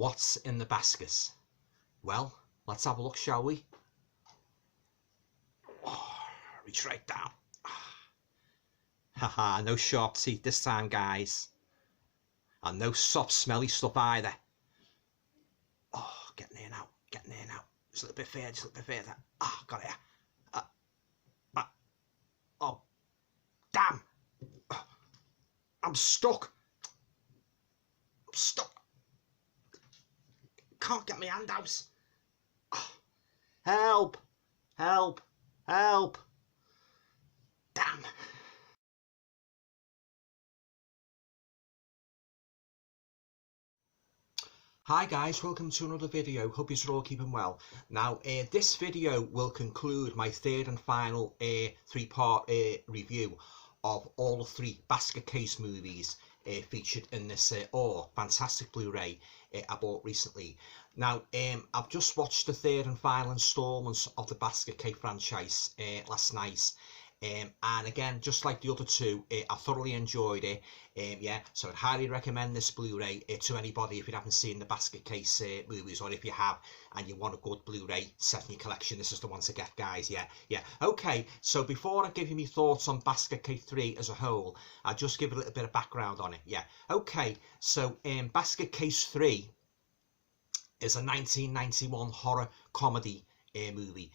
What's in the basket? Well, let's have a look, shall we? Oh, reach right down. Haha, no sharp teeth this time, guys. And no soft, smelly stuff either. Oh, getting there now, getting there now. Just a little bit further, just a little bit further. Ah, got it. Oh, damn. I'm stuck. I'm stuck. Can't get my hand out. Oh, help, help, help. Damn. Hi guys, welcome to another video. Hope you're all keeping well. Now this video will conclude my third and final three-part review of all the three basket case movies featured in this fantastic Blu-ray I bought recently. Now I've just watched the third and final installments of the basket case franchise last night. And again, just like the other two, I thoroughly enjoyed it. Yeah, so I'd highly recommend this Blu-ray to anybody if you haven't seen the basket case movies, or if you have and you want a good Blu-ray set in your collection, this is the one to get, guys. Yeah. Okay, so before I give you my thoughts on basket case 3 as a whole, I'll just give a little bit of background on it. Yeah. Okay, so basket case 3 is a 1991 horror comedy movie.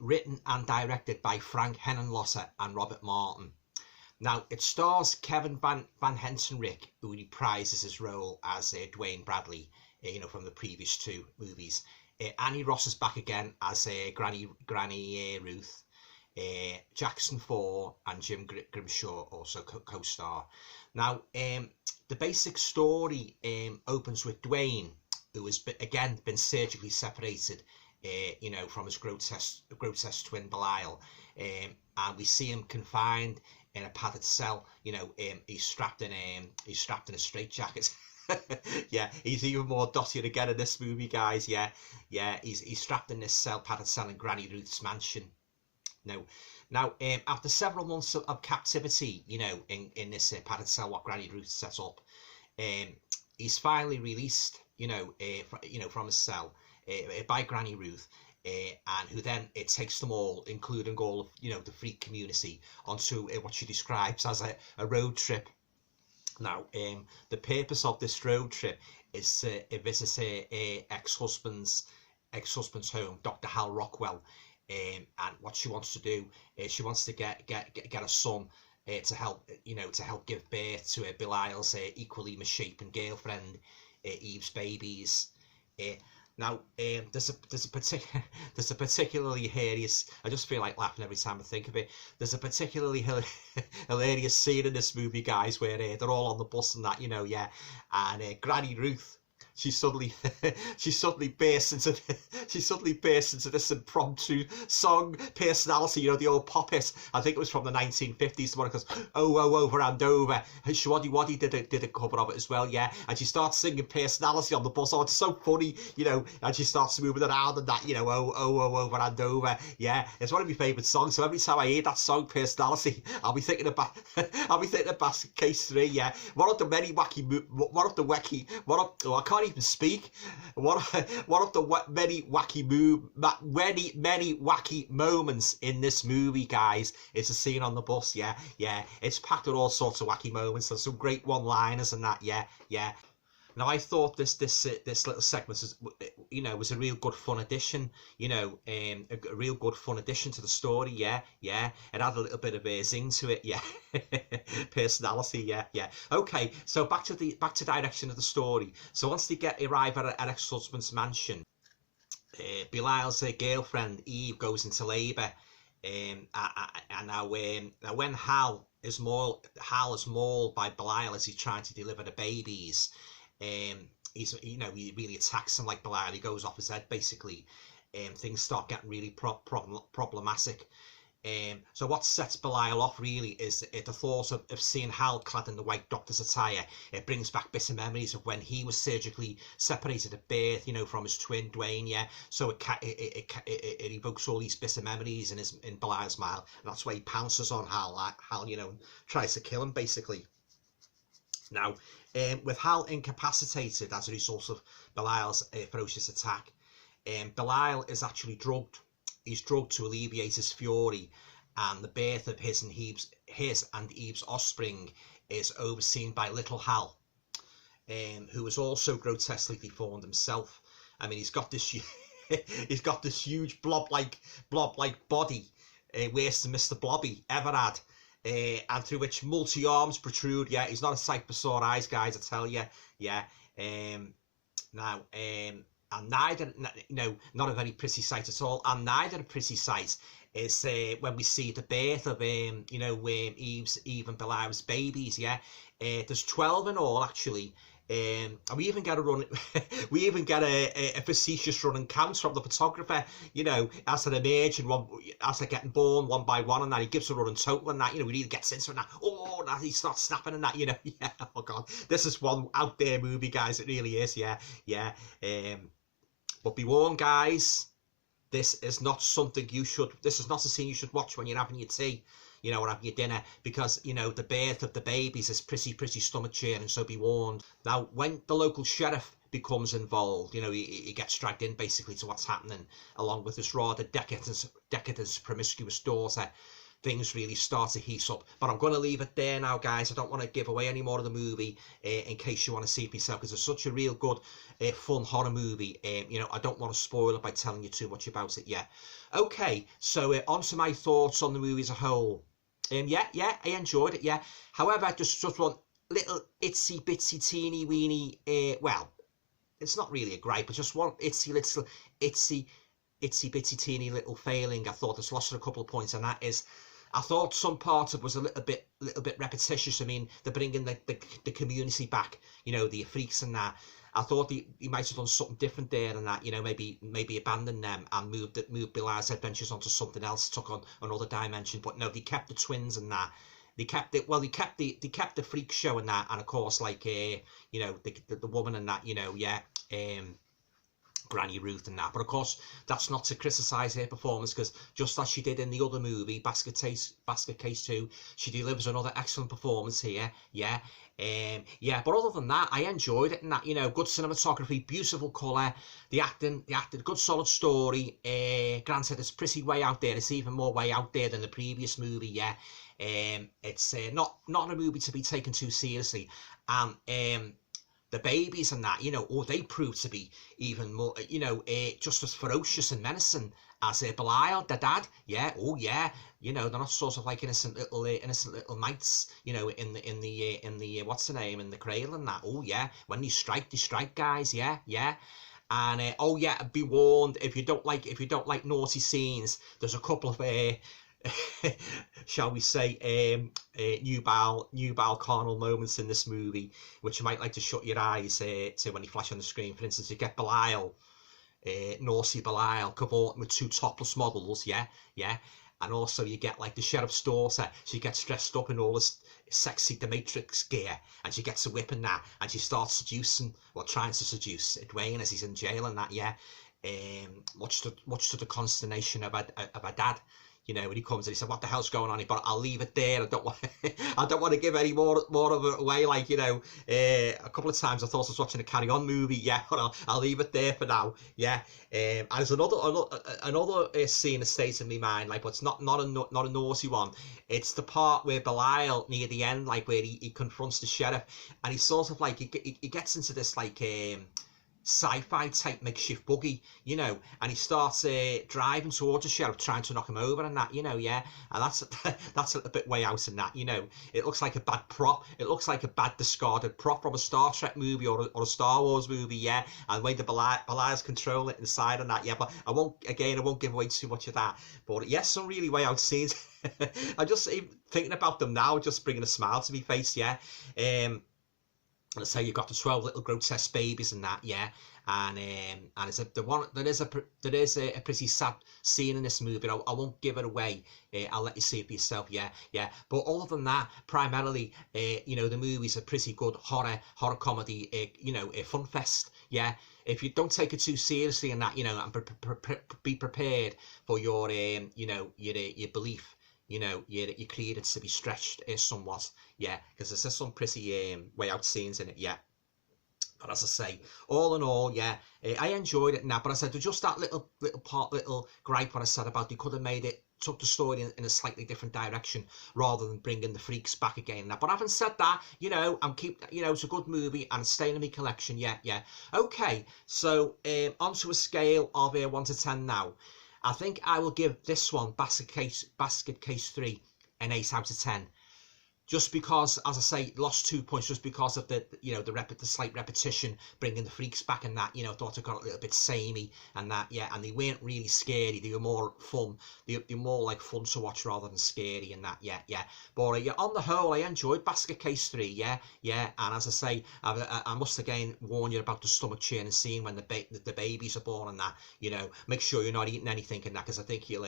Written and directed by Frank Henenlotter and Robert Martin. Now, it stars Kevin Van Hentenryck, who reprises his role as Dwayne Bradley, from the previous two movies. Annie Ross is back again as Granny Ruth. Jackson 4 and Jim Grimshaw also co-star. Now, the basic story opens with Dwayne, who has been surgically separated from his grotesque twin Belial, and we see him confined in a padded cell. He's strapped in a straitjacket. Yeah, he's even more dottier again in this movie, guys. Yeah, he's strapped in this padded cell in Granny Ruth's mansion. Now, after several months of captivity, in this padded cell what Granny Ruth set up, he's finally released, from his cell by Granny Ruth, and who then takes them all, including all of the freak community, onto what she describes as a road trip. Now, the purpose of this road trip is to visit her ex-husband's home, Dr. Hal Rockwell, and what she wants to do is she wants to get a son to help give birth to Belial's equally misshapen girlfriend, Eve's babies. Now, there's a particularly hilarious. I just feel like laughing every time I think of it. There's a particularly hilarious scene in this movie, guys, where they're all on the bus and that, yeah. And Granny Ruth, she suddenly bursts into this impromptu song personality, the old pop hit. I think it was from the 1950s. The one that goes, oh, over and over. Shwaddy Waddy did a cover of it as well, yeah. And she starts singing personality on the bus. Oh, it's so funny, and she starts moving around and that, oh, over and over. Yeah, it's one of my favourite songs. So every time I hear that song, personality, I'll be thinking about basket case 3. Yeah, one of the I can't even speak. One of the many wacky moments in this movie, guys, is a scene on the bus. Yeah, it's packed with all sorts of wacky moments and some great one-liners and that. Yeah. Now, I thought this little segment was a real good fun addition. A real good fun addition to the story. Yeah. It had a little bit of zing to it. Yeah, personality. Yeah. Okay, so back to direction of the story. So once they arrive at an ex-husband's mansion, Belial's girlfriend Eve goes into labour. And now when Hal is mauled by Belial as he's trying to deliver the babies, he really attacks him like Belial. He goes off his head basically. Things start getting really problematic. So what sets Belial off really is the thought of seeing Hal clad in the white doctor's attire. It brings back bits of memories of when he was surgically separated at birth, from his twin Dwayne. Yeah, so it evokes all these bits of memories in Belial's mind, and that's why he pounces on Hal, tries to kill him basically. Now, With Hal incapacitated as a result of Belial's ferocious attack, Belial is actually drugged. He's drugged to alleviate his fury, and the birth of his and Eve's offspring is overseen by little Hal, who is also grotesquely deformed himself. I mean, he's got this he's got this huge blob-like body, worse than Mr. Blobby ever had, and through which multi-arms protrude. Yeah, he's not a sight for sore eyes, guys, I tell you. Yeah. Now, and neither, not a very pretty sight at all, and neither a pretty sight is when we see the birth of Eve and Belial's babies. Yeah, there's 12 in all, actually. And we even get a run. We even get a facetious running count from the photographer. As they emerge and as they're getting born one by one, and that he gives a running total, and that he really gets into it. And that that he starts snapping and that. Yeah. Oh God, this is one out there movie, guys. It really is. Yeah. But be warned, guys. This is not something you should. This is not a scene you should watch when you're having your tea, or having your dinner, because the birth of the babies is pretty stomach churning. So be warned. Now, when the local sheriff becomes involved, he gets dragged in basically to what's happening, along with this rather decadent, promiscuous daughter. Things really start to heat up. But I'm going to leave it there now, guys. I don't want to give away any more of the movie in case you want to see it yourself, because it's such a real good, fun horror movie. I don't want to spoil it by telling you too much about it yet. Okay, so on to my thoughts on the movie as a whole. Yeah, I enjoyed it, yeah. However, just one little itsy bitsy teeny weeny, well, it's not really a gripe, but just one itsy bitsy teeny little failing. I thought there's lost a couple of points, and that is, I thought some part of it was a little bit repetitious. I mean, they're bringing the community back, the freaks and that. I thought he might have done something different there and that, maybe abandoned them and moved Belial's adventures onto something else, took on another dimension. But no, they kept the twins and that. They kept it. Well, they kept the freak show and that, and of course, the woman and that, Granny Ruth and that. But of course, that's not to criticise her performance, because just as she did in the other movie, Basket Case 2, she delivers another excellent performance here. Yeah. But other than that, I enjoyed it, and that, good cinematography, beautiful colour, the acting, good solid story. Granted, it's pretty way out there. It's even more way out there than the previous movie. Yeah. It's not a movie to be taken too seriously, and the babies and that, they prove to be even more, just as ferocious and menacing as Belial, their dad. Yeah, they're not sort of like innocent little mites, in the what's the name, in the cradle and that. Oh yeah, when they strike, guys. Yeah. And be warned, if you don't like naughty scenes, there's a couple of shall we say, nubile carnal moments in this movie, which you might like to shut your eyes to when you flash on the screen. For instance, you get Belial, naughty Belial, cavorting with two topless models, yeah, and also you get the sheriff's daughter. She gets dressed up in all this sexy Dominatrix gear, and she gets a whip and that, and she starts seducing, trying to seduce Dwayne as he's in jail and that, yeah. Much to the consternation of her dad. When he comes and he said, "What the hell's going on here?" But I'll leave it there. I don't want to give any more of it away. A couple of times I thought I was watching a Carry On movie. Yeah, but I'll leave it there for now. Yeah. And there's another scene that stays in my mind. But it's not a naughty one. It's the part where Belial, near the end, where he confronts the sheriff, and he sort of he gets into this sci-fi type makeshift buggy, and he starts driving towards the sheriff, trying to knock him over and that, yeah. And that's a little bit way out in that, It looks like a bad prop. It looks like a bad discarded prop from a Star Trek movie or a Star Wars movie, yeah. And the way the Belial's control it inside and that, yeah. But I won't give away too much of that. But yes, some really way out scenes. I'm just even thinking about them now, just bringing a smile to my face, yeah. Let's say you've got the 12 little grotesque babies and that, yeah, and there is a pretty sad scene in this movie. I won't give it away. I'll let you see it for yourself. Yeah. But other than that, primarily, the movie's a pretty good horror comedy. A fun fest. Yeah. If you don't take it too seriously and that, and be prepared for your your belief. you know, you created to be stretched somewhat, yeah, because there's some pretty way out scenes in it, yeah. But as I say, all in all, yeah, I enjoyed it now. But I said, just that little gripe what I said about they could have made it, took the story in a slightly different direction rather than bringing the freaks back again. Now, but having said that, you know, it's a good movie and it's staying in my collection. Yeah, yeah. Okay, so onto a scale of 1 to 10 now. I think I will give this one, Basket Case 3, an 8 out of 10. Just because, as I say, lost 2 points just because of the slight repetition, bringing the freaks back and that, you know, thought it got a little bit samey and that, yeah, and they weren't really scary, they were more fun, they were more like fun to watch rather than scary and that, yeah, yeah. But yeah, on the whole, I enjoyed Basket Case 3, yeah, yeah, and as I say, I must again warn you about the stomach churning scene when the babies are born and that, you know, make sure you're not eating anything and that, because I think you'll,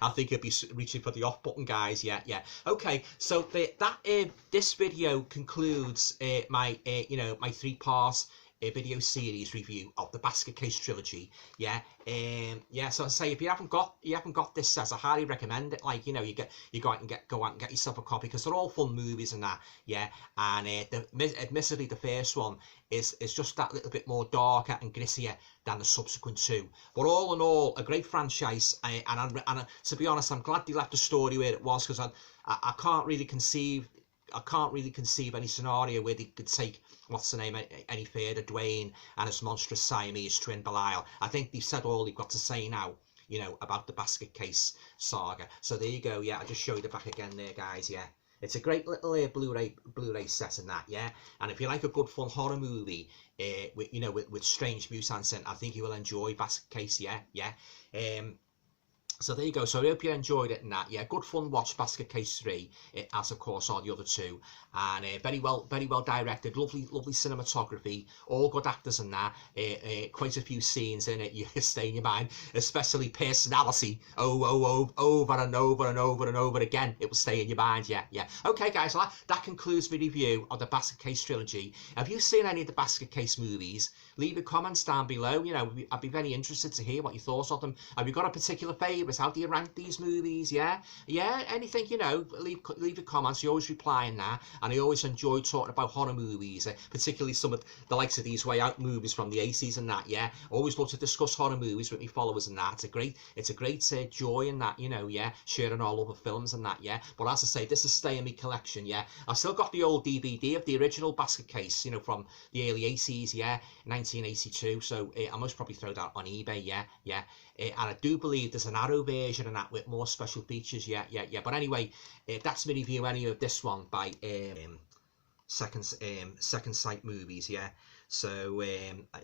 I think you'll be reaching for the off button, guys, yeah, yeah. Okay, so this video concludes my my 3-part video series review of the Basket Case trilogy. Yeah, yeah. So I say, if you haven't got this set, I highly recommend it. Like, you know, you go out and get yourself a copy, because they're all fun movies and that. Yeah, and admittedly the first one is just that little bit more darker and grittier than the subsequent 2. But all in all, a great franchise. And to be honest, I'm glad they left the story where it was, because I can't really conceive any scenario where they could take, what's the name, any further, Dwayne and his monstrous Siamese twin Belial. I think they've said all they've got to say now, you know, about the Basket Case saga. So there you go. Yeah, I just showed you the back again there, guys. Yeah, it's a great little Blu-ray set in that. Yeah, and if you like a good fun horror movie, with strange mutants in, I think you will enjoy Basket Case. Yeah, yeah. So there you go. So I hope you enjoyed it and that. Yeah, good fun watch, Basket Case 3, as of course are the other 2. And very well directed, lovely cinematography, all good actors and that. Quite a few scenes in it you stay in your mind, especially personality. Over and over and over and over again, it will stay in your mind. Yeah, yeah. Okay, guys, well, that concludes my review of the Basket Case trilogy. Have you seen any of the Basket Case movies? Leave your comments down below. You know, I'd be very interested to hear what you thought of them. Have you got a particular favourite? How do you rank these movies? Yeah, yeah. Anything, you know, leave your comments. You always reply in that, and I always enjoy talking about horror movies, particularly some of the likes of these Way Out movies from the 80s and that. Yeah, always love to discuss horror movies with my followers and that. It's a great joy in that, you know. Yeah, sharing all other films and that. Yeah, but as I say, this is staying in my collection. Yeah, I've still got the old DVD of the original Basket Case, you know, from the early 80s. Yeah, 1982. So I must probably throw that on eBay. Yeah, yeah. And I do believe there's an Arrow version and that with more special features. Yeah, yeah, yeah. But anyway, that's my review of this one by Second Sight Movies. Yeah. So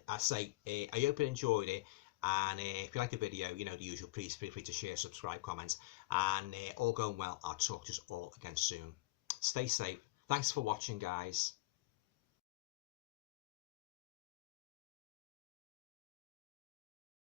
I say I hope you enjoyed it. And if you like the video, you know the usual. Please feel free to share, subscribe, comment, and all going well. I'll talk to you all again soon. Stay safe. Thanks for watching, guys.